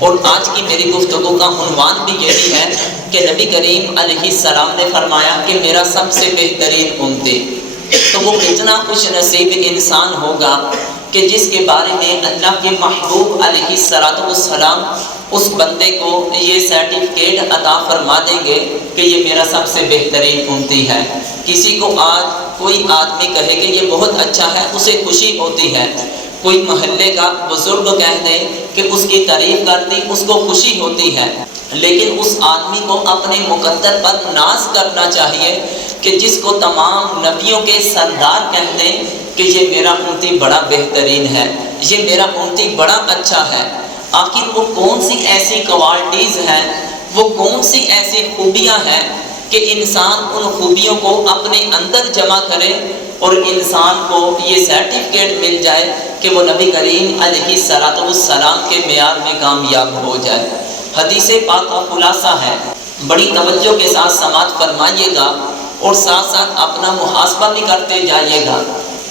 اور آج کی میری گفتگو کا عنوان بھی یہی ہے کہ نبی کریم علیہ السلام نے فرمایا کہ میرا سب سے بہترین امتی، تو وہ کتنا خوش نصیب انسان ہوگا کہ جس کے بارے میں اللہ کے محبوب علیہ السلام اس بندے کو یہ سرٹیفکیٹ عطا فرما دیں گے کہ یہ میرا سب سے بہترین امتی ہے۔ کسی کو آج کوئی آدمی کہے کہ یہ بہت اچھا ہے، اسے خوشی ہوتی ہے۔ کوئی محلے کا بزرگ کہہ دے کہ اس کی تعریف کر دی، اس کو خوشی ہوتی ہے۔ لیکن اس آدمی کو اپنے مقدر پر ناز کرنا چاہیے کہ جس کو تمام نبیوں کے سردار کہہ دیں کہ یہ میرا امتی بڑا بہترین ہے، یہ میرا امتی بڑا اچھا ہے۔ آخر وہ کون سی ایسی کوالٹیز ہیں، وہ کون سی ایسی خوبیاں ہیں کہ انسان ان خوبیوں کو اپنے اندر جمع کرے اور انسان کو یہ سرٹیفکیٹ مل جائے کہ وہ نبی کریم علیہ السلام کے معیار میں کامیاب ہو جائے۔ حدیث پاک کا خلاصہ ہے، بڑی توجہ کے ساتھ سماعت فرمائیے گا اور ساتھ ساتھ اپنا محاسبہ بھی کرتے جائیے گا۔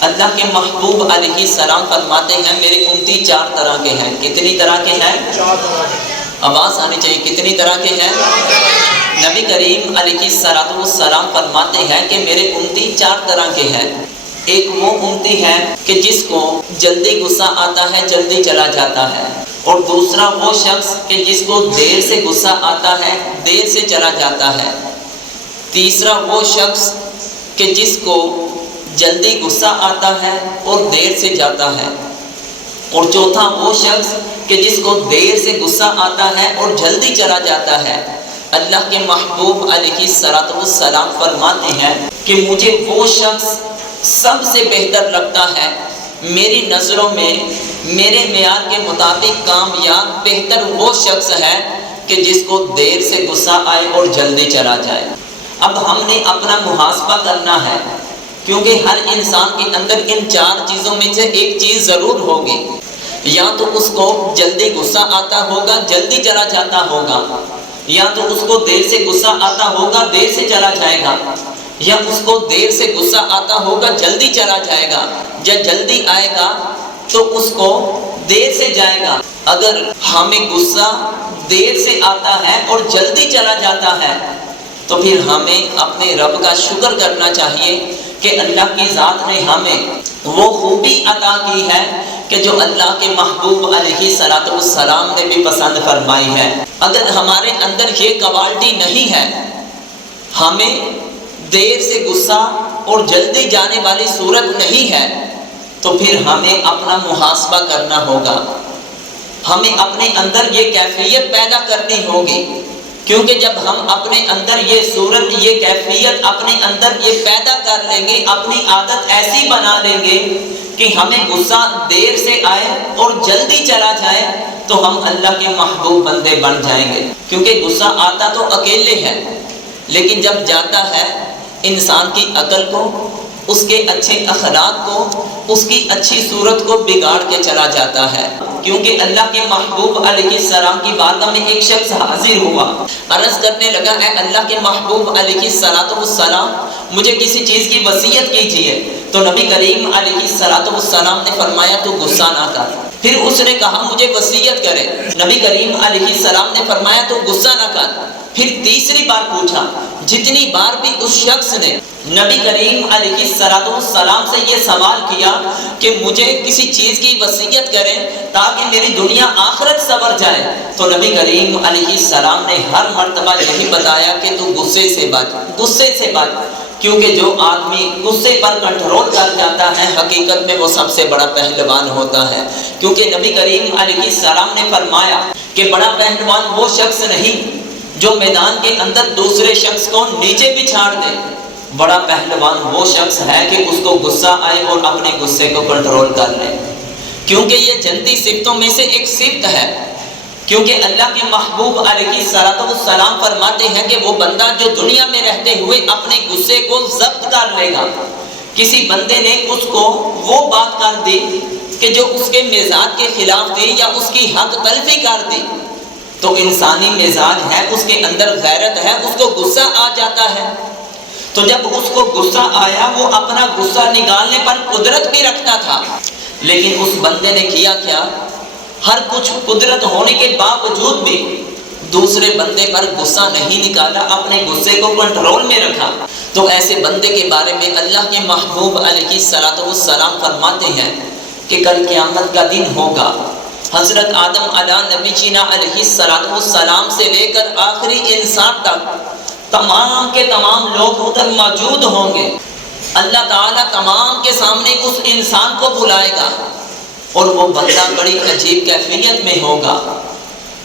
اللہ کے محبوب علیہ السلام فرماتے ہیں میرے امتی 4 طرح کے ہیں۔ کتنی طرح کے ہیں؟ 4 طرح کے۔ آواز آنی چاہیے، کتنی طرح کے ہیں؟ نبی کریم علیہ السلام فرماتے ہیں کہ میرے امتی 4 طرح کے ہیں۔ ایک وہ امتی ہے کہ جس کو جلدی غصہ آتا ہے، جلدی چلا جاتا ہے، اور دوسرا وہ شخص کہ جس کو دیر سے غصہ آتا ہے، دیر سے چلا جاتا ہے۔ تیسرا وہ شخص کہ جس کو جلدی غصہ آتا ہے اور دیر سے جاتا ہے، اور چوتھا وہ شخص کہ جس کو دیر سے غصہ آتا ہے اور جلدی چلا جاتا ہے۔ اللہ کے محبوب علیہ السلام فرماتے ہیں کہ مجھے وہ شخص سب سے بہتر لگتا ہے، میری نظروں میں میرے معیار کے مطابق کامیاب بہتر وہ شخص ہے کہ جس کو دیر سے غصہ آئے اور جلدی چلا جائے۔ اب ہم نے اپنا محاسبہ کرنا ہے، کیونکہ ہر انسان کے اندر ان 4 چیزوں میں سے ایک چیز ضرور ہوگی۔ یا تو اس کو جلدی غصہ آتا ہوگا، جلدی چلا جاتا ہوگا، یا تو اس کو دیر سے غصہ آتا ہوگا، دیر سے چلا جائے گا، یا اس کو دیر سے غصہ آتا ہوگا، جلدی چلا جائے گا، یا جلدی آئے گا تو اس کو دیر سے جائے گا۔ اگر ہمیں غصہ دیر سے آتا ہے اور جلدی چلا جاتا ہے تو پھر ہمیں اپنے رب کا شکر کرنا چاہیے کہ اللہ کی ذات نے ہمیں وہ خوبی عطا کی ہے کہ جو اللہ کے محبوب علیہ السلام نے بھی پسند فرمائی ہے۔ اگر ہمارے اندر یہ کوالٹی نہیں ہے، ہمیں دیر سے غصہ اور جلدی جانے والی صورت نہیں ہے، تو پھر ہمیں اپنا محاسبہ کرنا ہوگا، ہمیں اپنے اندر یہ کیفیت پیدا کرنی ہوگی، کیونکہ جب ہم اپنے اندر یہ صورت، یہ کیفیت اپنے اندر یہ پیدا کر لیں گے، اپنی عادت ایسی بنا لیں گے کہ ہمیں غصہ دیر سے آئے اور جلدی چلا جائے تو ہم اللہ کے محبوب بندے بن جائیں گے۔ کیونکہ غصہ آتا تو اکیلے ہے، لیکن جب جاتا ہے انسان کی عقل کو، اس کے اچھے اخلاق کو، اس کی اچھی صورت کو بگاڑ کے چلا جاتا ہے۔ کیونکہ اللہ کے محبوب علیہ السلام کی بارگاہ میں ایک شخص حاضر ہوا، عرض کرنے لگا اے اللہ کے محبوب علیہ السلام، مجھے کسی چیز کی وصیت کیجیے۔ تو نبی کریم علیہ السلام نے فرمایا تو غصہ نہ کر۔ پھر اس نے کہا مجھے وصیت کرے، نبی کریم علیہ السلام نے فرمایا تو غصہ نہ کر۔ پھر تیسری بار پوچھا، جتنی بار بھی اس شخص نے نبی کریم علیہ السلام سے یہ سوال کیا کہ مجھے کسی چیز کی وصیت کریں تاکہ میری دنیا آخرت سنور جائے، تو نبی کریم علیہ السلام نے ہر مرتبہ یہی بتایا کہ تو غصے سے بچ، غصے سے بچ۔ کیونکہ جو آدمی غصے پر کنٹرول کر جاتا ہے حقیقت میں وہ سب سے بڑا پہلوان ہوتا ہے۔ کیونکہ نبی کریم علیہ السلام نے فرمایا کہ بڑا پہلوان وہ شخص نہیں جو میدان کے اندر دوسرے شخص کو نیچے بھی چھاڑ دے، بڑا پہلوان وہ شخص ہے کہ اس کو غصہ آئے اور اپنے غصے کو کنٹرول کر لے۔ کیونکہ یہ جنتی صفتوں میں سے ایک صفت ہے۔ کیونکہ اللہ کے محبوب علیہ السلام فرماتے ہیں کہ وہ بندہ جو دنیا میں رہتے ہوئے اپنے غصے کو ضبط کر لے گا، کسی بندے نے اس کو وہ بات کر دی کہ جو اس کے مزاج کے خلاف تھی یا اس کی حق تلفی کر دی، تو انسانی مزاج ہے، اس کے اندر غیرت ہے، اس کو غصہ آ جاتا ہے۔ تو جب اس کو غصہ آیا وہ اپنا غصہ نکالنے پر قدرت بھی رکھتا تھا، لیکن اس بندے نے کیا کیا؟ ہر کچھ قدرت ہونے کے باوجود بھی دوسرے بندے پر غصہ نہیں نکالا، اپنے غصے کو کنٹرول میں رکھا، تو ایسے بندے کے بارے میں اللہ کے محبوب علیہ الصلوۃ والسلام فرماتے ہیں کہ کل قیامت کا دن ہوگا، حضرت آدم علیہ نبی جینا علیہ الصلوۃ والسلام سے لے کر آخری انسان تک تمام کے تمام لوگ ادھر موجود ہوں گے۔ اللہ تعالیٰ تمام کے سامنے اس انسان کو بلائے گا اور وہ بندہ بڑی عجیب کیفیت میں ہوگا۔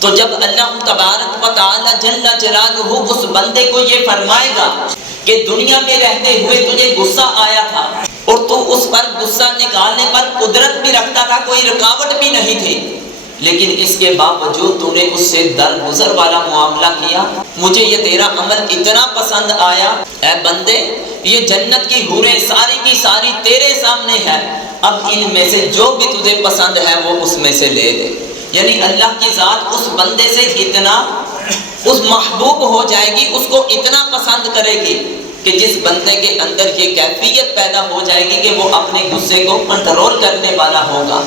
تو جب اللہ تبارک و تعالی جل جلالہ اس بندے کو یہ فرمائے گا کہ دنیا میں رہتے ہوئے تجھے غصہ آیا تھا اور تو اس پر غصہ نکالنے پر قدرت بھی رکھتا تھا، کوئی رکاوٹ بھی نہیں تھی، لیکن اس کے باوجود تو نے اس سے درگزر والا معاملہ کیا، مجھے یہ تیرا عمل اتنا پسند آیا، اے بندے یہ جنت کی حوریں ساری کی ساری تیرے سامنے ہے، اب ان میں سے جو بھی تجھے پسند ہے وہ اس میں سے لے لے۔ یعنی اللہ کی ذات اس بندے سے اتنا اس محبوب ہو جائے گی، اس کو اتنا پسند کرے گی کہ جس بندے کے اندر یہ کیفیت پیدا ہو جائے گی کہ وہ اپنے غصے کو کنٹرول کرنے والا ہوگا۔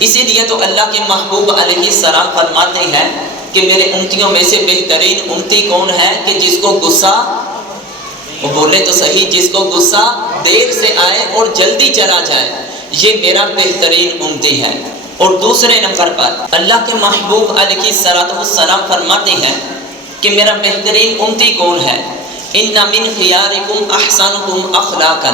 اسی لیے تو اللہ کے محبوب علیہ السلام فرماتے ہیں کہ میرے امتیوں میں سے بہترین امتی کون ہے کہ جس کو غصہ، وہ بولے تو صحیح، جس کو غصہ دیر سے آئے اور جلدی چلا جائے، یہ میرا بہترین امتی ہے۔ اور دوسرے نمبر پر اللہ کے محبوب علیہ السلام فرماتے ہیں کہ میرا بہترین امتی کون ہے، ان من خیارکم احسنکم اخلاقا،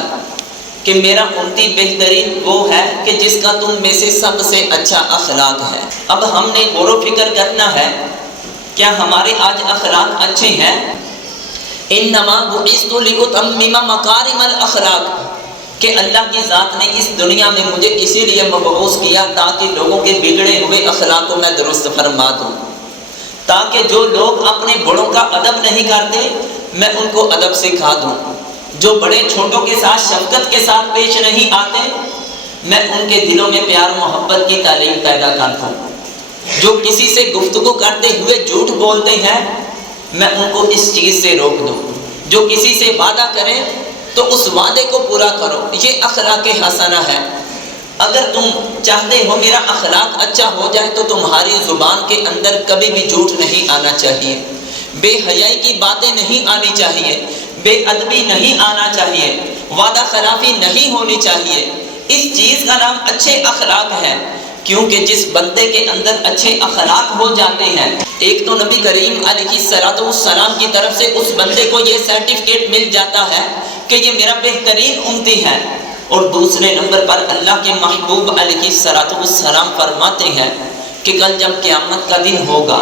کہ میرا امتی بہترین وہ ہے کہ جس کا تم میں سے سب سے اچھا اخلاق ہے۔ اب ہم نے غور و فکر کرنا ہے، کیا ہمارے آج اخلاق اچھے ہیں؟ انما بعثت لاتمم مکارم الاخلاق، کہ اللہ کی ذات نے اس دنیا میں مجھے اسی لیے مبعوث کیا تاکہ لوگوں کے بگڑے ہوئے اخلاق کو میں درست فرما دوں، تاکہ جو لوگ اپنے بڑوں کا ادب نہیں کرتے میں ان کو ادب سکھا دوں، جو بڑے چھوٹوں کے ساتھ شفقت کے ساتھ پیش نہیں آتے میں ان کے دلوں میں پیار محبت کی تعلیم پیدا کر دوں، جو کسی سے گفتگو کرتے ہوئے جھوٹ بولتے ہیں میں ان کو اس چیز سے روک دوں، جو کسی سے وعدہ کریں تو اس وعدے کو پورا کرو، یہ اخلاق حسنہ ہے۔ اگر تم چاہتے ہو میرا اخلاق اچھا ہو جائے تو تمہاری زبان کے اندر کبھی بھی جھوٹ نہیں آنا چاہیے، بے حیائی کی باتیں نہیں آنی چاہیے، بے ادبی نہیں آنا چاہیے، وعدہ خلافی نہیں ہونی چاہیے۔ اس چیز کا نام اچھے اخلاق ہے، کیونکہ جس بندے کے اندر اچھے اخلاق ہو جاتے ہیں، ایک تو نبی کریم علیہ الصلوۃ والسلام کی طرف سے اس بندے کو یہ سرٹیفکیٹ مل جاتا ہے کہ یہ میرا بہترین امتی ہے، اور دوسرے نمبر پر اللہ کے محبوب علیہ الصلوۃ والسلام فرماتے ہیں کہ کل جب قیامت کا دن ہوگا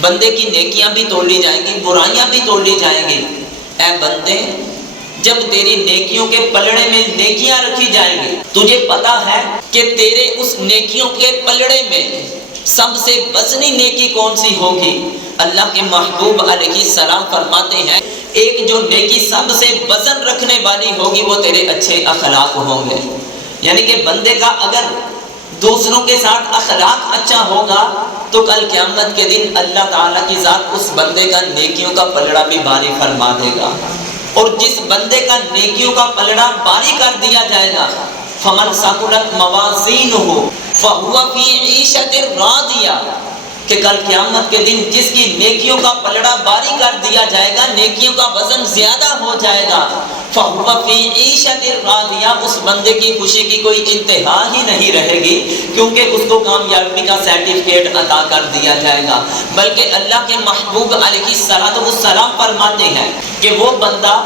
بندے کی نیکیاں بھی تولی جائیں گی، برائیاں بھی تولی جائیں گی۔ اے بندے جب تیری نیکیوں کے پلڑے میں نیکیاں رکھی جائیں گی، تجھے پتا ہے کہ تیرے اس نیکیوں کے پلڑے میں سب سے وزنی نیکی کون سی ہوگی؟ اللہ کے محبوب علیہ السلام فرماتے ہیں ایک جو نیکی سب سے وزن رکھنے والی ہوگی وہ تیرے اچھے اخلاق ہوں گے۔ یعنی کہ بندے کا اگر دوسروں کے ساتھ اخلاق اچھا ہوگا تو کل قیامت کے دن اللہ تعالیٰ کی ذات اس بندے کا نیکیوں کا پلڑا بھی باری فرما دے گا، اور جس بندے کا نیکیوں کا پلڑا باری کر دیا جائے گا فمن ثقلت موازینہ فہو فی عیشۃ راضیہ، کہ کل قیامت کے دن جس کی نیکیوں کا پلڑا باری کر دیا جائے گا، نیکیوں کا وزن زیادہ ہو جائے گا، فہو فی عیشۃ راضیہ، اس بندے کی خوشی کی کوئی انتہا ہی نہیں رہے گی، کیونکہ اس کو کامیابی کا سرٹیفکیٹ عطا کر دیا جائے گا۔ بلکہ اللہ کے محبوب علیہ الصلوۃ والسلام فرماتے ہیں کہ وہ بندہ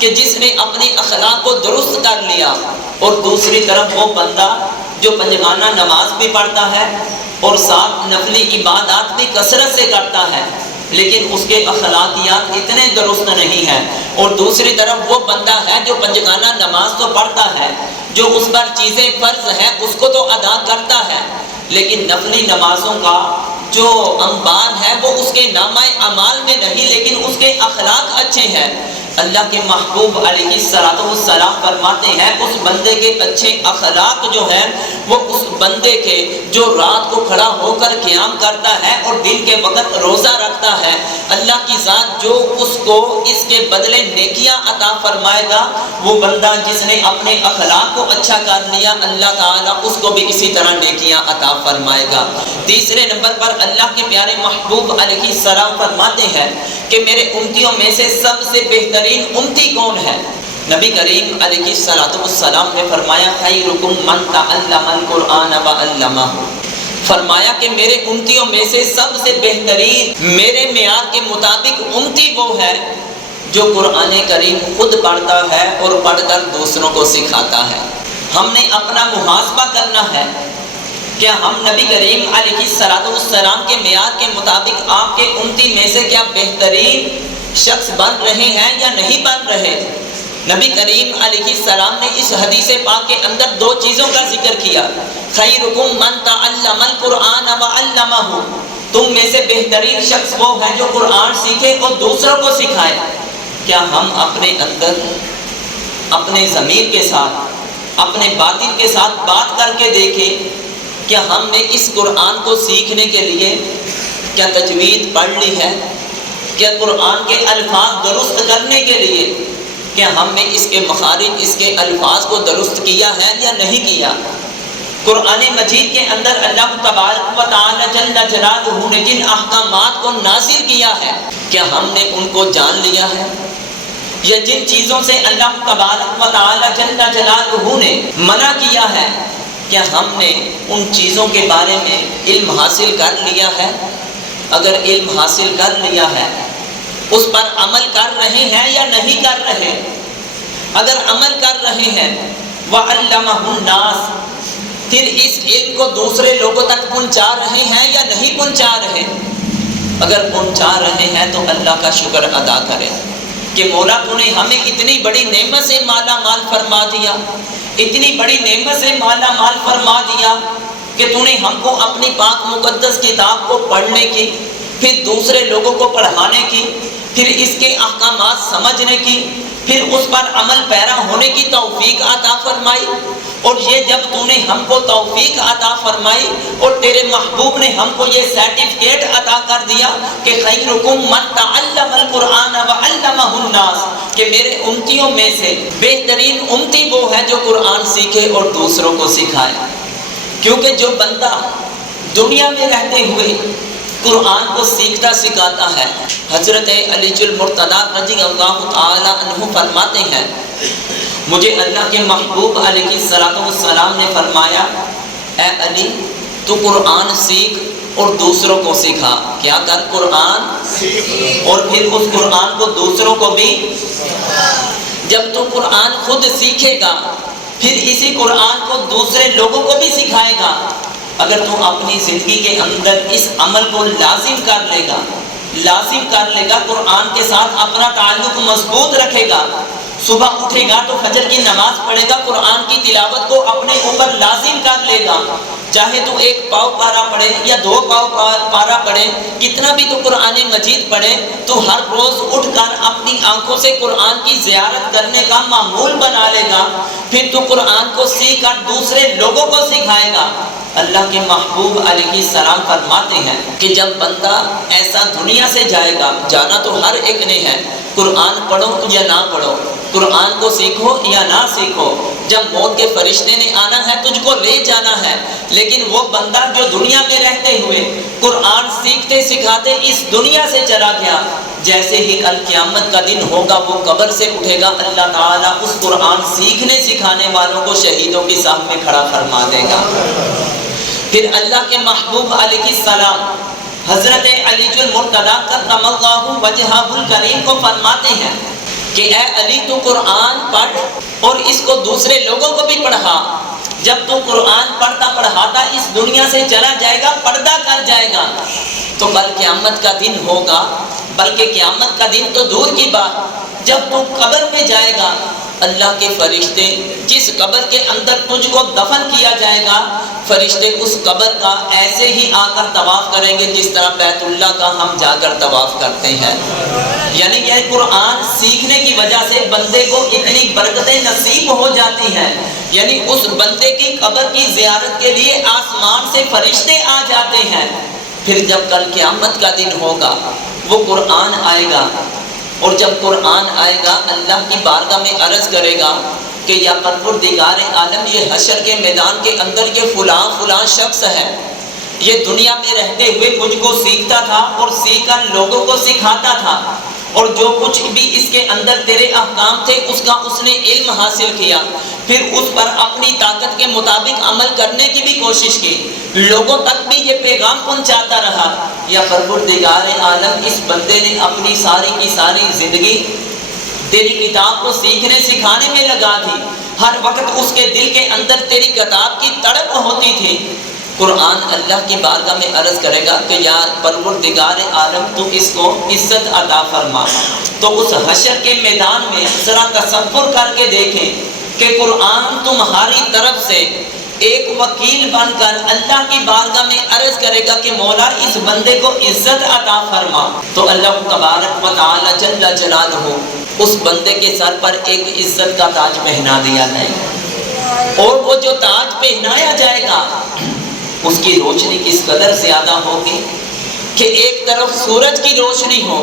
کہ جس نے اپنے اخلاق کو درست کر لیا، اور دوسری طرف وہ بندہ جو پنجگانہ نماز بھی پڑھتا ہے اور ساتھ نفلی عبادات بھی کثرت سے کرتا ہے، لیکن اس کے اخلاقیات اتنے درست نہیں ہیں، اور دوسری طرف وہ بندہ ہے جو پنجگانہ نماز تو پڑھتا ہے، جو اس پر چیزیں فرض ہیں اس کو تو ادا کرتا ہے، لیکن نفلی نمازوں کا جو انبان ہے وہ اس کے نامہ اعمال میں نہیں، لیکن اس کے اخلاق اچھے ہیں۔ اللہ کے محبوب علیہ السلام فرماتے ہیں اس بندے کے اچھے اخلاق جو ہیں وہ اس بندے کے جو رات کو کھڑا ہو کر قیام کرتا ہے اور دن کے وقت روزہ رکھتا ہے، اللہ کی ذات جو اس کو اس کے بدلے نیکیاں عطا فرمائے گا، وہ بندہ جس نے اپنے اخلاق کو اچھا کر لیا اللہ تعالیٰ اس کو بھی اسی طرح نیکیاں عطا فرمائے گا۔ تیسرے نمبر پر اللہ کے پیارے محبوب علیہ السلام فرماتے ہیں کہ میرے امتیوں میں سے سب سے بہترین امتی کون ہے؟ نبی کریم علیہ السلام نے فرمایا خیرکم من تعلم القرآن وعلمہ، فرمایا کہ میرے امتیوں میں سے سب سے بہترین میرے معیار کے مطابق امتی وہ ہے جو قرآن کریم خود پڑھتا ہے اور پڑھ کر دوسروں کو سکھاتا ہے۔ ہم نے اپنا محاسبہ کرنا ہے کہ ہم نبی کریم علیہ السلام کے معیار کے مطابق آپ کے امتی میں سے کیا بہترین شخص بن رہے ہیں یا نہیں بن رہے۔ نبی کریم علیہ السلام نے اس حدیث پاک کے اندر دو چیزوں کا ذکر کیا، خیرکم من تعلم القرآن وعلمہ، تم میں سے بہترین شخص وہ ہے جو قرآن سیکھے اور دوسروں کو سکھائے۔ کیا ہم اپنے اندر اپنے ضمیر کے ساتھ اپنے باطن کے ساتھ بات کر کے دیکھیں کہ ہم نے اس قرآن کو سیکھنے کے لیے کیا تجوید پڑھ لی ہے؟ کیا قرآن کے الفاظ درست کرنے کے لیے کہ ہم نے اس کے مخارج اس کے الفاظ کو درست کیا ہے یا نہیں کیا؟ قرآن مجید کے اندر اللہ تبارک و تعالی جل جلالہ نے جن احکامات کو نازل کیا ہے کیا ہم نے ان کو جان لیا ہے؟ یا جن چیزوں سے اللہ تبارک و تعالی جل جلالہ نے منع کیا ہے کیا ہم نے ان چیزوں کے بارے میں علم حاصل کر لیا ہے؟ اگر علم حاصل کر لیا ہے اس پر عمل کر رہے ہیں یا نہیں کر رہے؟ اگر عمل کر رہے ہیں وَعَلَّمَهُ النَّاسِ، پھر اس علم کو دوسرے لوگوں تک پہنچا رہے ہیں یا نہیں پہنچا رہے؟ اگر پہنچا رہے ہیں تو اللہ کا شکر ادا کریں کہ مولا تو نے ہمیں اتنی بڑی نعمت سے مالا مال فرما دیا، اتنی بڑی نعمت سے مالا مال فرما دیا کہ تو نے ہم کو اپنی پاک مقدس کتاب کو پڑھنے کی، پھر دوسرے لوگوں کو پڑھانے کی، پھر اس کے احکامات سمجھنے کی، پھر اس پر عمل پیرا ہونے کی توفیق عطا فرمائی۔ اور یہ جب تو نے ہم کو توفیق عطا فرمائی اور تیرے محبوب نے ہم کو یہ سرٹیفکیٹ عطا کر دیا کہ خیرکم من تعلم القرآن وعلمہ الناس، کہ میرے امتیوں میں سے بہترین امتی وہ ہے جو قرآن سیکھے اور دوسروں کو سکھائے۔ کیونکہ جو بندہ دنیا میں رہتے ہوئے قرآن کو سیکھتا سکھاتا ہے، حضرت علی المرتضیٰ رضی اللہ تعالی عنہ فرماتے ہیں مجھے اللہ کے محبوب علیہ السلام نے فرمایا اے علی تو قرآن سیکھ اور دوسروں کو سکھا۔ کیا کر؟ قرآن سیکھ اور پھر اس قرآن کو دوسروں کو بھی۔ جب تو قرآن خود سیکھے گا پھر اسی قرآن کو دوسرے لوگوں کو بھی سکھائے گا۔ اگر تو اپنی زندگی کے اندر اس عمل کو لازم کر لے گا قرآن کے ساتھ اپنا تعلق مضبوط رکھے گا، صبح اٹھے گا تو فجر کی نماز پڑھے گا، قرآن کی تلاوت کو اپنے اوپر لازم کر لے گا، چاہے تو 1 پاؤ پارا پڑھے یا 2 پاؤ پارا پڑھے، کتنا بھی تو قرآن مجید پڑھے، تو ہر روز اٹھ کر اپنی آنکھوں سے قرآن کی زیارت کرنے کا معمول بنا لے گا، پھر تو قرآن کو سیکھ کر دوسرے لوگوں کو سکھائے گا۔ اللہ کے محبوب علیہ السلام فرماتے ہیں کہ جب بندہ ایسا دنیا سے جائے گا، جانا تو ہر ایک نے ہے، قرآن پڑھو یا نہ پڑھو، قرآن کو سیکھو یا نہ سیکھو، جب موت کے فرشتے نے آنا ہے تجھ کو لے جانا ہے، لیکن وہ بندہ جو دنیا میں رہتے ہوئے قرآن سیکھتے سکھاتے اس دنیا سے چلا گیا، جیسے ہی کل قیامت کا دن ہوگا وہ قبر سے اٹھے گا، اللہ تعالیٰ اس قرآن سیکھنے سکھانے والوں کو شہیدوں کی صف میں کھڑا فرما دے گا۔ پھر اللہ کے محبوب علیہ السلام حضرت علی المرتضیٰ کرم اللہ وجہہ الکریم کو فرماتے ہیں کہ اے علی تو قرآن پڑھ اور اس کو دوسرے لوگوں کو بھی پڑھا، جب تو قرآن پڑھتا پڑھاتا اس دنیا سے چلا جائے گا، پردہ کر جائے گا، تو کل قیامت کا دن ہوگا، بلکہ قیامت کا دن تو دور کی بات، جب تو قبر میں جائے گا، اللہ کے فرشتے جس قبر کے اندر تجھ کو دفن کیا جائے گا، فرشتے اس قبر کا ایسے ہی آ کر طواف کریں گے جس طرح بیت اللہ کا ہم جا کر طواف کرتے ہیں۔ یعنی یہ قرآن سیکھنے کی وجہ سے بندے کو اتنی برکتیں نصیب ہو جاتی ہیں، یعنی اس بندے کی قبر کی زیارت کے لیے آسمان سے فرشتے آ جاتے ہیں۔ پھر جب کل قیامت کا دن ہوگا وہ قرآن آئے گا، اور جب قرآن آئے گا اللہ کی بارگاہ میں عرض کرے گا کہ یا پروردگار عالم، یہ حشر کے میدان کے اندر یہ فلاں فلاں شخص ہے، یہ دنیا میں رہتے ہوئے مجھ کو سیکھتا تھا اور سیکھ کر لوگوں کو سکھاتا تھا، اور جو کچھ بھی اس کے اندر تیرے احکام تھے اس کا اس نے علم حاصل کیا، پھر اس پر اپنی طاقت کے مطابق عمل کرنے کی بھی کوشش کی، لوگوں تک بھی یہ پیغام پہنچاتا رہا۔ یا پروردگار عالم، اس بندے نے اپنی ساری کی ساری زندگی تیری کتاب کو سیکھنے سکھانے میں لگا دی، ہر وقت اس کے دل کے اندر تیری کتاب کی تڑپ ہوتی تھی۔ قرآن اللہ کی بارگاہ میں عرض کرے گا کہ یا پروردگار عالم، تو اس کو عزت عطا فرما۔ تو اس حشر کے میدان میں ذرا تصور کر کے دیکھیں کہ قرآن تمہاری طرف سے ایک وکیل بن کر اللہ کی بارگاہ میں عرض کرے گا کہ مولا اس بندے کو عزت عطا فرما، تو اللہ تبارک و تعالی جل جلالہ اس بندے کے سر پر ایک عزت کا تاج پہنا دیا جائے گا، اور وہ جو تاج پہنایا جائے گا اس کی روشنی کس قدر زیادہ ہوگی کہ ایک طرف سورج کی روشنی ہو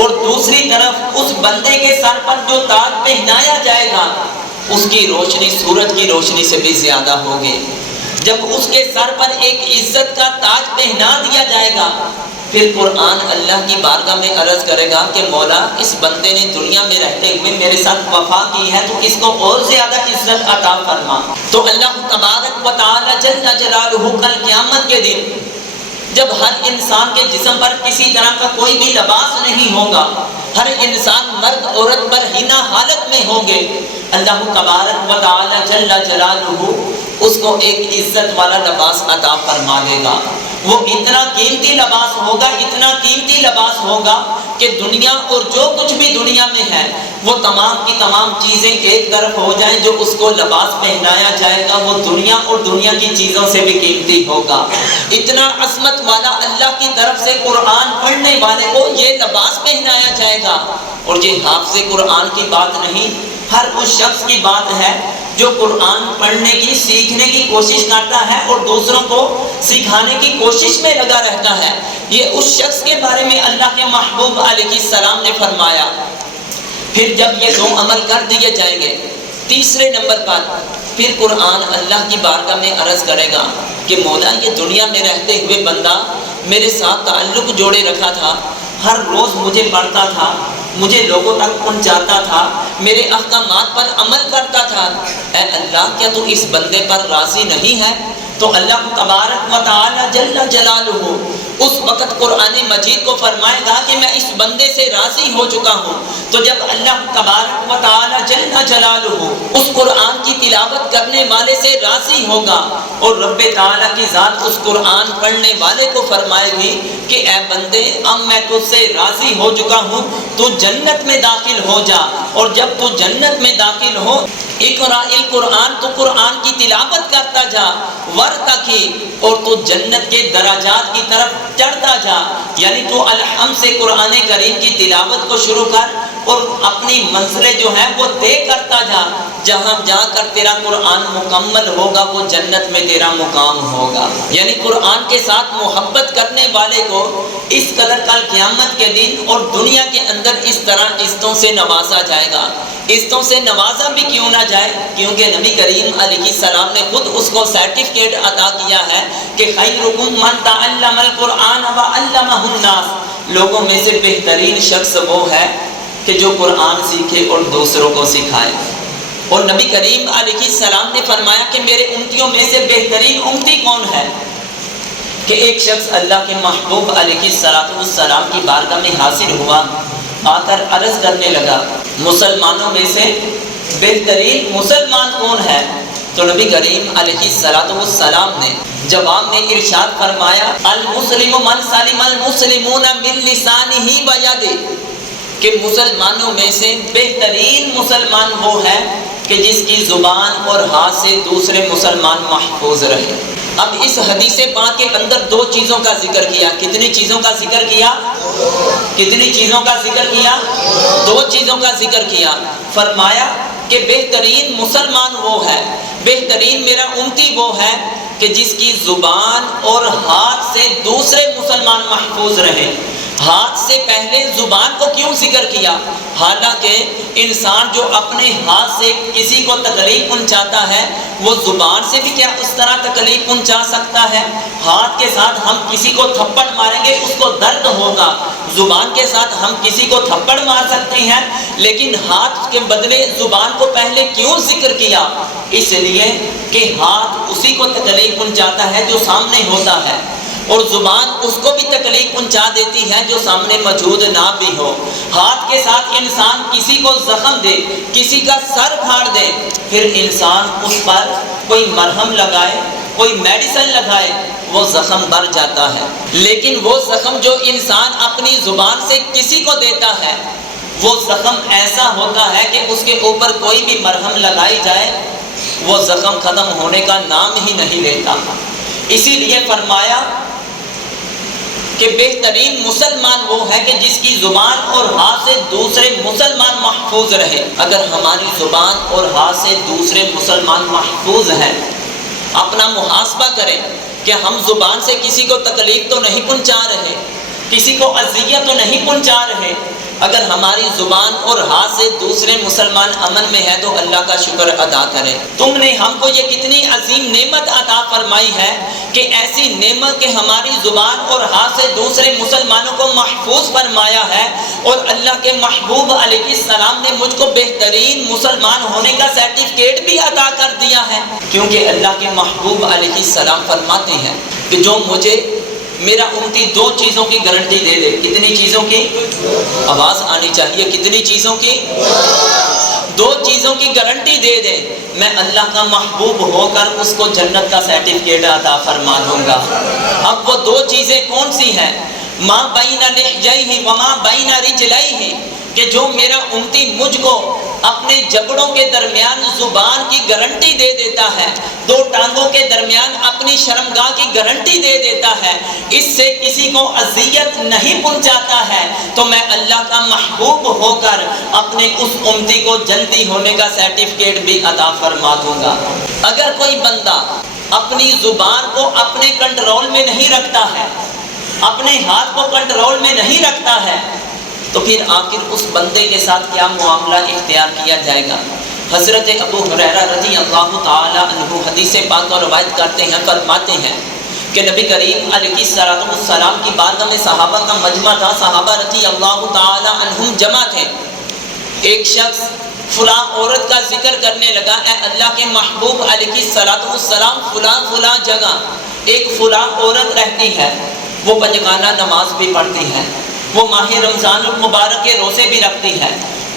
اور دوسری طرف اس بندے کے سر پر جو تاج پہنایا جائے گا اس کی روشنی سورج کی روشنی سے بھی زیادہ ہوگی۔ جب اس کے سر پر ایک عزت کا تاج پہنا دیا جائے گا، پھر قرآن اللہ کی بارگاہ میں عرض کرے گا کہ مولا اس بندے نے دنیا میں رہتے ہوئے میرے ساتھ وفا کی ہے تو اس کو اور زیادہ عزت عطا فرما۔ تو اللہ تبارک و تعالی جل جلالہ کل قیامت کے دن جب ہر انسان کے جسم پر کسی طرح کا کوئی بھی لباس نہیں ہوگا، ہر انسان مرد عورت برہنہ حالت میں ہوں گے، اللہ تبارک و تعالی جل جلالہ اس کو ایک عزت والا لباس عطا فرما دے گا۔ وہ اتنا قیمتی لباس ہوگا، اتنا قیمتی لباس ہوگا کہ دنیا اور جو کچھ بھی دنیا میں ہے وہ تمام کی تمام چیزیں ایک طرف ہو جائیں، جو اس کو لباس پہنایا جائے گا وہ دنیا اور دنیا کی چیزوں سے بھی قیمتی ہوگا۔ اتنا عظمت والا اللہ کی طرف سے قرآن پڑھنے والے کو یہ لباس پہنایا جائے گا۔ اور یہ حافظ قرآن کی بات نہیں، ہر اس شخص کی بات ہے جو قرآن پڑھنے کی سیکھنے کی کوشش کرتا ہے اور دوسروں کو سکھانے کی کوشش میں لگا رہتا ہے۔ یہ اس شخص کے بارے میں اللہ کے محبوب علیہ السلام نے فرمایا۔ پھر جب یہ دو عمل کر دیے جائیں گے، تیسرے نمبر پر پھر قرآن اللہ کی بارگاہ میں عرض کرے گا کہ مولا یہ دنیا میں رہتے ہوئے بندہ میرے ساتھ تعلق جوڑے رکھا تھا، ہر روز مجھے پڑھتا تھا، مجھے لوگوں تک پہنچاتا تھا، میرے احکامات پر عمل کرتا تھا، اے اللہ کیا تو اس بندے پر راضی نہیں ہے؟ تو اللہ تبارک و تعالی جل جلالہ اس وقت قرآن مجید کو فرمائے گا کہ میں اس بندے سے راضی ہو چکا ہوں۔ تو جب اللہ تبارک و تعالی جل جلالہ اس قرآن کی تلاوت کرنے والے سے راضی ہوگا اور رب تعالی کی ذات اس قرآن پڑھنے والے کو فرمائے گی کہ اے بندے اب میں تجھ سے راضی ہو چکا ہوں، تو جنت میں داخل ہو جا، اور جب تو جنت میں داخل ہو اقرأ القرآن، تو قرآن کی تلاوت کرتا جا، ورتقی، اور تو جنت کے درجات کی طرف چڑھتا جا، یعنی تو الحمد سے قرآن کریم کی تلاوت کو شروع کر اور اپنی منزلیں جو ہیں وہ طے کرتا جا، جہاں جا کر تیرا قرآن مکمل ہوگا وہ جنت میں تیرا مقام ہوگا۔ یعنی قرآن کے ساتھ محبت کرنے والے کو اس قدر کل قیامت کے دن اور دنیا کے اندر اس طرح عزتوں سے نوازا جائے گا۔ عزتوں سے نوازا بھی کیوں نہ جائے، کیونکہ نبی کریم علیہ السلام نے خود اس کو سرٹیفکیٹ عطا کیا ہے کہ خیرکم من تعلم القرآن وعلمہ الناس، لوگوں میں سے بہترین شخص وہ ہے کہ جو قرآن سیکھے اور دوسروں کو سکھائے۔ اور نبی کریم علیہ السلام نے فرمایا کہ میرے امتیوں میں سے بہترین امتی کون ہے؟ کہ ایک شخص اللہ کے محبوب علیہ السلام کی بارگاہ میں حاضر ہوا، آ کر عرض کرنے لگا مسلمانوں میں سے بہترین مسلمان کون ہے؟ تو نبی کریم علیہ السلام نے جواب میں ارشاد فرمایا المسلم من سلم المسلمون من لسانہ و یدہ، کہ مسلمانوں میں سے بہترین مسلمان وہ ہے کہ جس کی زبان اور ہاتھ سے دوسرے مسلمان محفوظ رہے۔ اب اس حدیث پاک کے اندر دو چیزوں کا ذکر کیا. کتنی چیزوں کا ذکر کیا؟ کتنی چیزوں کا ذکر کیا؟ دو چیزوں کا ذکر کیا. فرمایا کہ بہترین مسلمان وہ ہے، بہترین میرا امتی وہ ہے کہ جس کی زبان اور ہاتھ سے دوسرے مسلمان محفوظ رہے. ہاتھ سے پہلے زبان کو کیوں ذکر کیا؟ حالانکہ انسان جو اپنے ہاتھ سے کسی کو تکلیف پہنچاتا ہے وہ زبان سے بھی کیا اس طرح تکلیف پہنچا سکتا ہے؟ ہاتھ کے ساتھ ہم کسی کو تھپڑ ماریں گے اس کو درد ہوگا، زبان کے ساتھ ہم کسی کو تھپڑ مار سکتے ہیں، لیکن ہاتھ کے بدلے زبان کو پہلے کیوں ذکر کیا؟ اس لیے کہ ہاتھ اسی کو تکلیف پہنچاتا ہے جو سامنے ہوتا ہے، اور زبان اس کو بھی تکلیف پہنچا دیتی ہے جو سامنے موجود نہ بھی ہو. ہاتھ کے ساتھ انسان کسی کو زخم دے، کسی کا سر پھاڑ دے، پھر انسان اس پر کوئی مرہم لگائے، کوئی میڈیسن لگائے، وہ زخم بھر جاتا ہے. لیکن وہ زخم جو انسان اپنی زبان سے کسی کو دیتا ہے وہ زخم ایسا ہوتا ہے کہ اس کے اوپر کوئی بھی مرہم لگائی جائے وہ زخم ختم ہونے کا نام ہی نہیں لیتا. اسی لیے فرمایا کہ بہترین مسلمان وہ ہے کہ جس کی زبان اور ہاتھ سے دوسرے مسلمان محفوظ رہے. اگر ہماری زبان اور ہاتھ سے دوسرے مسلمان محفوظ ہیں، اپنا محاسبہ کریں کہ ہم زبان سے کسی کو تکلیف تو نہیں پہنچا رہے، کسی کو اذیت تو نہیں پہنچا رہے. اگر ہماری زبان اور ہاتھ سے دوسرے مسلمان امن میں ہے تو اللہ کا شکر ادا کریں. تم نے ہم کو یہ کتنی عظیم نعمت عطا فرمائی ہے کہ ایسی نعمت کہ ہماری زبان اور ہاتھ سے دوسرے مسلمانوں کو محفوظ فرمایا ہے، اور اللہ کے محبوب علیہ السلام نے مجھ کو بہترین مسلمان ہونے کا سرٹیفکیٹ بھی عطا کر دیا ہے. کیونکہ اللہ کے محبوب علیہ السلام فرماتے ہیں کہ جو مجھے میرا امتی دو چیزوں کی گارنٹی دے دے. کتنی چیزوں کی؟ آواز آنی چاہیے. کتنی چیزوں کی؟ دو چیزوں کی گارنٹی دے دے، میں اللہ کا محبوب ہو کر اس کو جنت کا سرٹیفکیٹ عطا فرما دوں گا. اب وہ دو چیزیں کون سی ہیں؟ ما بین لحییہ وما بین رجلیہ، کہ جو میرا امتی مجھ کو اپنے جبڑوں کے درمیان زبان کی گارنٹی دے دیتا ہے، دو ٹانگوں کے درمیان اپنی شرمگاہ کی گارنٹی دے دیتا ہے، اس سے کسی کو اذیت نہیں پہنچاتا ہے، تو میں اللہ کا محبوب ہو کر اپنے اس امتی کو جنتی ہونے کا سرٹیفکیٹ بھی عطا فرما دوں گا. اگر کوئی بندہ اپنی زبان کو اپنے کنٹرول میں نہیں رکھتا ہے، اپنے ہاتھ کو کنٹرول میں نہیں رکھتا ہے، تو پھر آخر اس بندے کے ساتھ کیا معاملہ اختیار کیا جائے گا؟ حضرت ابو ہریرہ رضی اللہ تعالی عنہ حدیث پاک کو روایت کرتے ہیں، فرماتے ہیں کہ نبی کریم علیہ السلام کی بارگاہ میں صحابہ کا مجمع تھا. صحابہ رضی اللہ تعالی عنہم جمع تھے. ایک شخص فلاں عورت کا ذکر کرنے لگا، اے اللہ کے محبوب علیہ السلام، فلاں جگہ ایک فلاں عورت رہتی ہے، وہ پنجگانہ نماز بھی پڑھتی ہے، وہ ماہ رمضان المبارک کے روزے بھی رکھتی ہے،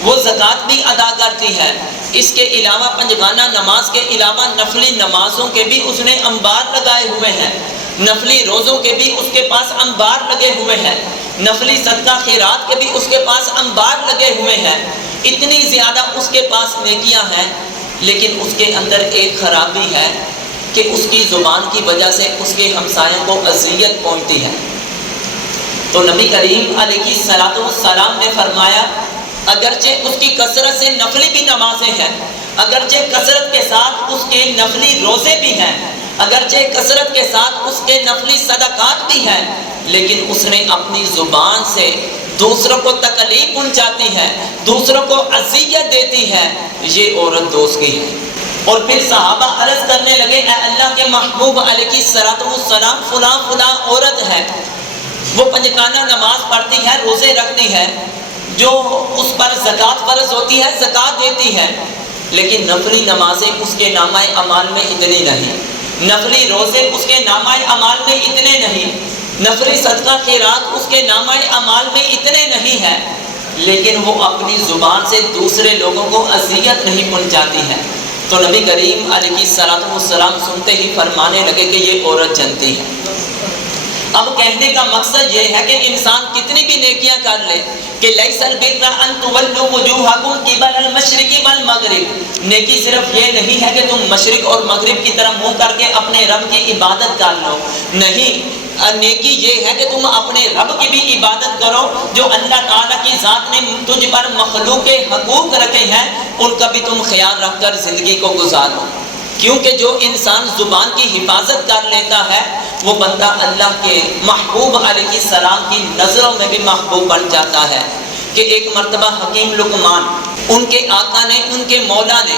وہ زکوٰۃ بھی ادا کرتی ہے. اس کے علاوہ پنجگانہ نماز کے علاوہ نفلی نمازوں کے بھی اس نے انبار لگائے ہوئے ہیں، نفلی روزوں کے بھی اس کے پاس انبار لگے ہوئے ہیں، نفلی صدقہ خیرات کے بھی اس کے پاس انبار لگے ہوئے ہیں. اتنی زیادہ اس کے پاس نیکیاں ہیں، لیکن اس کے اندر ایک خرابی ہے کہ اس کی زبان کی وجہ سے اس کے ہمسایوں کو اذیت پہنچتی ہے. تو نبی کریم علیہ السلام نے فرمایا اگرچہ اس کی کثرت سے نفلی بھی نمازیں ہیں، اگرچہ کثرت کے ساتھ اس کے نفلی روزے بھی ہیں، اگرچہ کثرت کے ساتھ اس کے نفلی صدقات بھی ہیں، لیکن اس نے اپنی زبان سے دوسروں کو تکلیف پہنچاتی ہے، دوسروں کو اذیت دیتی ہے، یہ عورت دوست کی ہے. اور پھر صحابہ عرض کرنے لگے، اے اللہ کے محبوب علیہ السلام، فلاں عورت ہے، وہ پنجگانہ نماز پڑھتی ہے، روزے رکھتی ہے، جو اس پر زکوٰۃ فرض ہوتی ہے زکوٰۃ دیتی ہے، لیکن نفلی نمازیں اس کے نامہ اعمال میں اتنی نہیں، نفلی روزے اس کے نامہ اعمال میں اتنے نہیں، نفلی صدقہ خیرات اس کے نامہ اعمال میں اتنے نہیں ہیں، لیکن وہ اپنی زبان سے دوسرے لوگوں کو اذیت نہیں پہنچاتی ہے. تو نبی کریم علیہ السلام سنتے ہی فرمانے لگے کہ یہ عورت جنتی ہے. اب کہنے کا مقصد یہ ہے کہ انسان کتنی بھی نیکیاں کر لے کہ لیس البر ان تولوا وجوہکم قبل المشرق والمغرب، نیکی صرف یہ نہیں ہے کہ تم مشرق اور مغرب کی طرف منہ کر کے اپنے رب کی عبادت کر لو، نہیں، نیکی یہ ہے کہ تم اپنے رب کی بھی عبادت کرو، جو اللہ تعالیٰ کی ذات نے تجھ پر مخلوق کے حقوق رکھے ہیں ان کا بھی تم خیال رکھ کر زندگی کو گزارو، کیونکہ جو انسان زبان کی حفاظت کر لیتا ہے وہ بندہ اللہ کے محبوب علیہ السلام کی نظروں میں بھی محبوب بن جاتا ہے۔ کہ ایک مرتبہ حکیم لقمان، ان کے آقا نے، ان کے مولا نے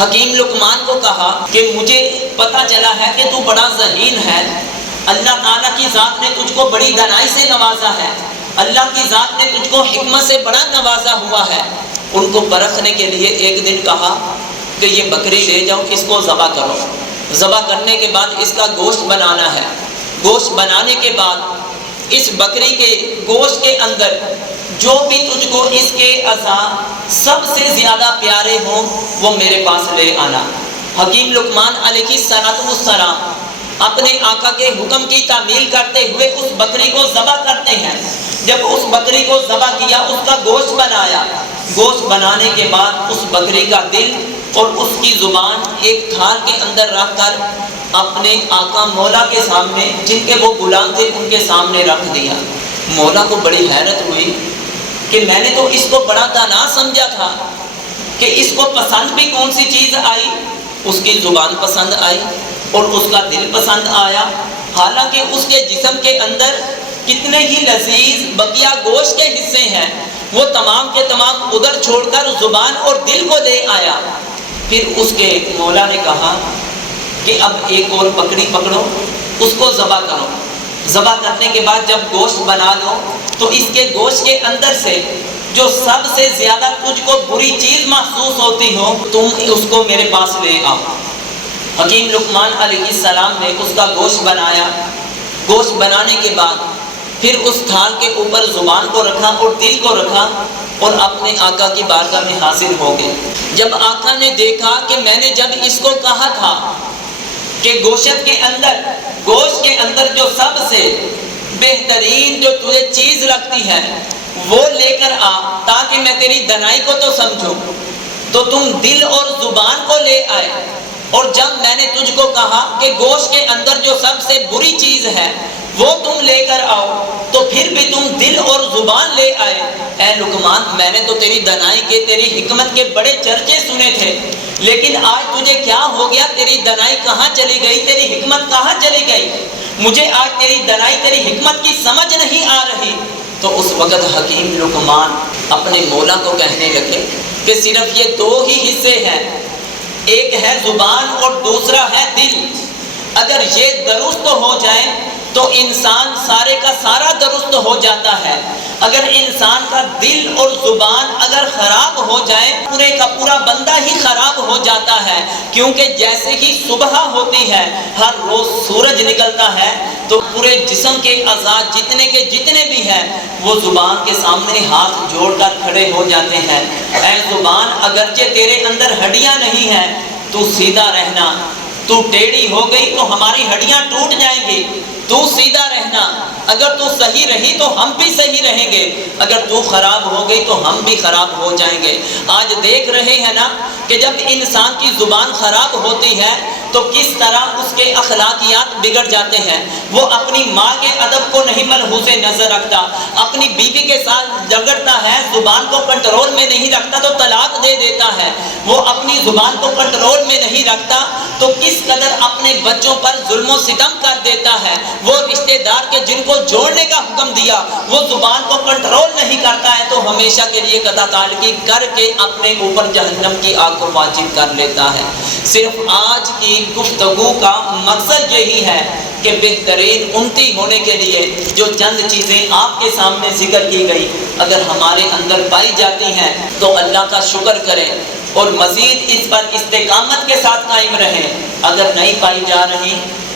حکیم لقمان کو کہا کہ مجھے پتہ چلا ہے کہ تو بڑا ذہین ہے، اللہ تعالیٰ کی ذات نے تجھ کو بڑی دانائی سے نوازا ہے، اللہ کی ذات نے تجھ کو حکمت سے بڑا نوازا ہوا ہے۔ ان کو پرکھنے کے لیے ایک دن کہا کہ یہ بکری لے جاؤ، اس کو ذبح کرو، ذبح کرنے کے بعد اس کا گوشت بنانا ہے، گوشت بنانے کے بعد اس بکری کے گوشت کے اندر جو بھی تجھ کو اس کے اعضاء سب سے زیادہ پیارے ہوں وہ میرے پاس لے آنا۔ حکیم لقمان علیہ السلام اپنے آقا کے حکم کی تعمیل کرتے ہوئے اس بکری کو ذبح کرتے ہیں۔ جب اس بکری کو ذبح کیا، اس کا گوشت بنایا، گوشت بنانے کے بعد اس بکری کا دل اور اس کی زبان ایک تھال کے اندر رکھ کر اپنے آقا مولا کے سامنے، جن کے وہ غلام تھے، ان کے سامنے رکھ دیا۔ مولا کو بڑی حیرت ہوئی کہ میں نے تو اس کو بڑا دانا سمجھا تھا کہ اس کو پسند بھی کون سی چیز آئی، اس کی زبان پسند آئی اور اس کا دل پسند آیا، حالانکہ اس کے جسم کے اندر کتنے ہی لذیذ بقیہ گوشت کے حصے ہیں، وہ تمام کے تمام ادھر چھوڑ کر زبان اور دل کو لے آیا۔ پھر اس کے مولا نے کہا کہ اب ایک اور بکری پکڑو، اس کو ذبح کرو، ذبح کرنے کے بعد جب گوشت بنا لو تو اس کے گوشت کے اندر سے جو سب سے زیادہ تجھ کو بری چیز محسوس ہوتی ہو تم اس کو میرے پاس لے آؤ۔ حکیم لقمان علیہ السلام نے اس کا گوشت بنایا، گوشت بنانے کے بعد پھر اس تھال کے اوپر زبان کو رکھا اور دل کو رکھا اور اپنے آقا کی بارگاہ میں حاضر ہو گئے۔ جب آقا نے دیکھا کہ میں نے جب اس کو کہا تھا کہ گوشت کے اندر، گوشت کے اندر جو سب سے بہترین جو تجھے چیز لگتی ہے وہ لے کر آ تاکہ میں تیری دنائی کو تو سمجھوں، تو تم دل اور زبان کو لے آئے، اور جب میں نے تجھ کو کہا کہ گوشت کے اندر جو سب سے بری چیز ہے وہ تم لے کر آؤ تو پھر بھی تم دل اور زبان لے آئے۔ اے لقمان، میں نے تو تیری دنائی کے، تیری حکمت کے بڑے چرچے سنے تھے، لیکن آج تجھے کیا ہو گیا؟ تیری دنائی کہاں چلی گئی؟ تیری حکمت کہاں چلی گئی؟ مجھے آج تیری دنائی، تیری حکمت کی سمجھ نہیں آ رہی۔ تو اس وقت حکیم لقمان اپنے مولا کو کہنے لگے کہ صرف یہ دو ہی حصے ہیں، ایک ہے زبان اور دوسرا ہے دل، اگر یہ درست ہو جائے تو انسان سارے کا سارا درست ہو جاتا ہے، اگر انسان کا دل اور زبان اگر خراب ہو جائے پورے کا پورا بندہ ہی خراب ہو جاتا ہے، کیونکہ جیسے ہی صبح ہوتی ہے، ہر روز سورج نکلتا ہے تو پورے جسم کے اعضاء جتنے کے جتنے بھی ہیں وہ زبان کے سامنے ہاتھ جوڑ کر کھڑے ہو جاتے ہیں۔ اے زبان، اگرچہ تیرے اندر ہڈیاں نہیں ہیں تو سیدھا رہنا، تو ٹیڑھی ہو گئی تو ہماری ہڈیاں ٹوٹ جائیں گی، تو سیدھا رہنا، اگر تو صحیح رہی تو ہم بھی صحیح رہیں گے، اگر تو خراب ہو گئی تو ہم بھی خراب ہو جائیں گے۔ آج دیکھ رہے ہیں نا کہ جب انسان کی زبان خراب ہوتی ہے تو کس طرح اس کے اخلاقیات بگڑ جاتے ہیں، وہ اپنی ماں کے ادب کو نہیں ملحوظ نظر رکھتا، اپنی بیوی کے ساتھ جھگڑتا ہے، زبان کو کنٹرول میں نہیں رکھتا تو طلاق دے دیتا ہے، وہ اپنی زبان کو کنٹرول میں نہیں رکھتا تو کس قدر اپنے بچوں پر ظلم و ستم کر دیتا ہے، وہ رشتہ دار کے جن کو جوڑنے کا حکم دیا وہ زبان کو کنٹرول نہیں کرتا ہے تو ہمیشہ کے لیے قطع تعلقی کر کے اپنے اوپر جہنم کی آگ کو واجب کر لیتا ہے۔ صرف آج کی گفتگو کا مقصد یہی ہے کہ بہترین امتی ہونے کے لیے جو چند چیزیں آپ کے سامنے ذکر کی گئی اگر ہمارے اندر پائی جاتی ہیں تو اللہ کا شکر کریں اور مزید اس پر استقامت کے ساتھ قائم رہیں، اگر نہیں پائی جا رہی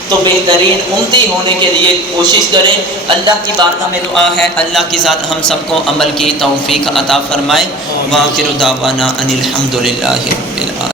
تو بہترین امتی ہونے کے لیے کوشش کریں۔ اللہ کی بارگاہ میں دعا ہے اللہ کی ذات ہم سب کو عمل کی توفیق عطا فرمائے۔ وآخر دعوانا ان الحمد للہ رب العالمین۔